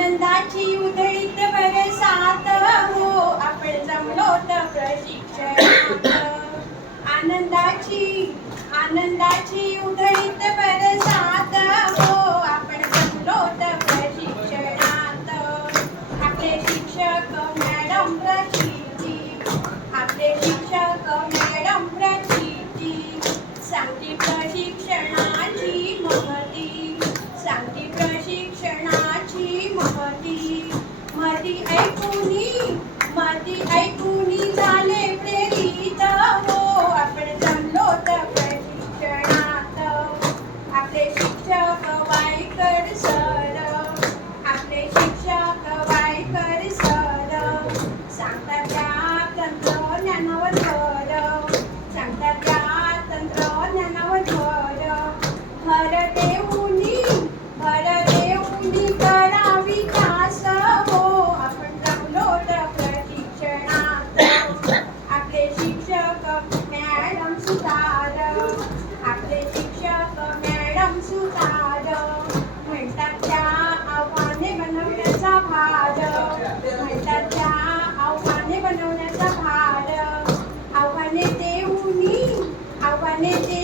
आनंदाची उधळीत बरसात हो आपण जमलोत प्रशिक्षणात. आनंदाची आनंदाची उधळीत बरसात हो आपण जमलोत प्रशिक्षणात. आपले शिक्षक मॅडम प्रचिती. आपले शिक्षक मॅडम प्रचिती. सांगली प्रशिक्षणाची ज्ञानावर भर भर देऊनी भर देऊनी करावी तास हो आपण जमलो प्रशिक्षणात आपले शिक्षक मॅडम सुतार आपले शिक्षक मॅडम सुतार म्हणतात त्या आव्हाने बनवण्याचा भार म्हणतात त्या आव्हाने बनवण्याचा भार आव्हाने देऊनी आव्हाने दे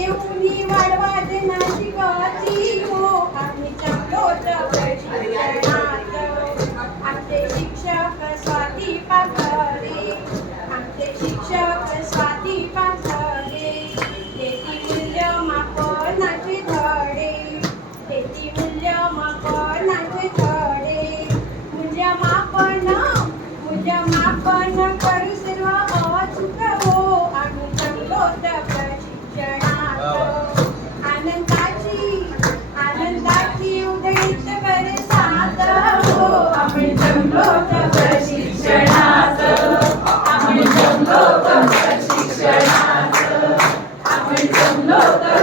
हो आपण जमलो